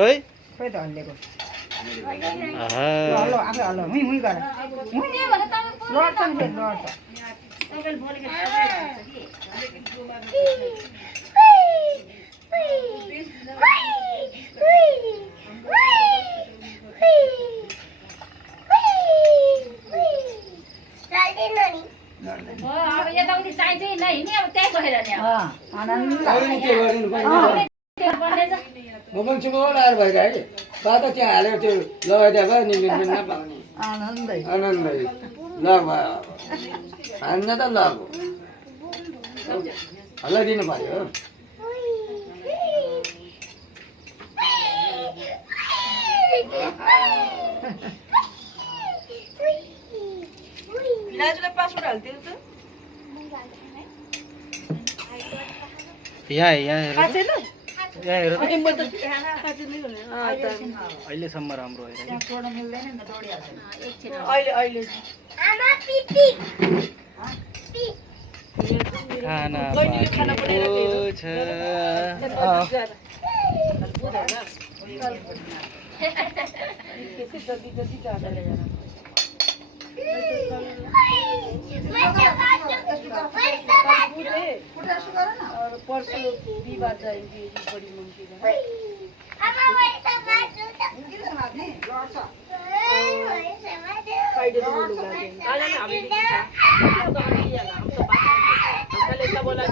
खोइ खोइ त हल्लेको आहा हल्लो आफै हल्लो हुई हुई गर हुई लड्छ नि फेरि लड्छ बाटो त्यहाँ हालेर त्यो लगाइदिए भयो नि नपाउने आनन्दै आनन्दै ल भयो हान्न त ल हल्लाइदिनु पर्यो दाजुलाई पासवर्ड हाल्दिनु त यहाँ यहाँ हेर त। यहाँ हेर त। अहिले अहिलेसम्म राम्रो होइन त्यहाँ छोड्न मिल्दैन नि त दौडिहाल्छ अहिले खाना बहिनीले खाना बनाइराखेको छ पर्सो बिहिबार जाएगी बड़ी मुमकिन है फ्राइडे को लोग आ जाएंगे हम तो बोला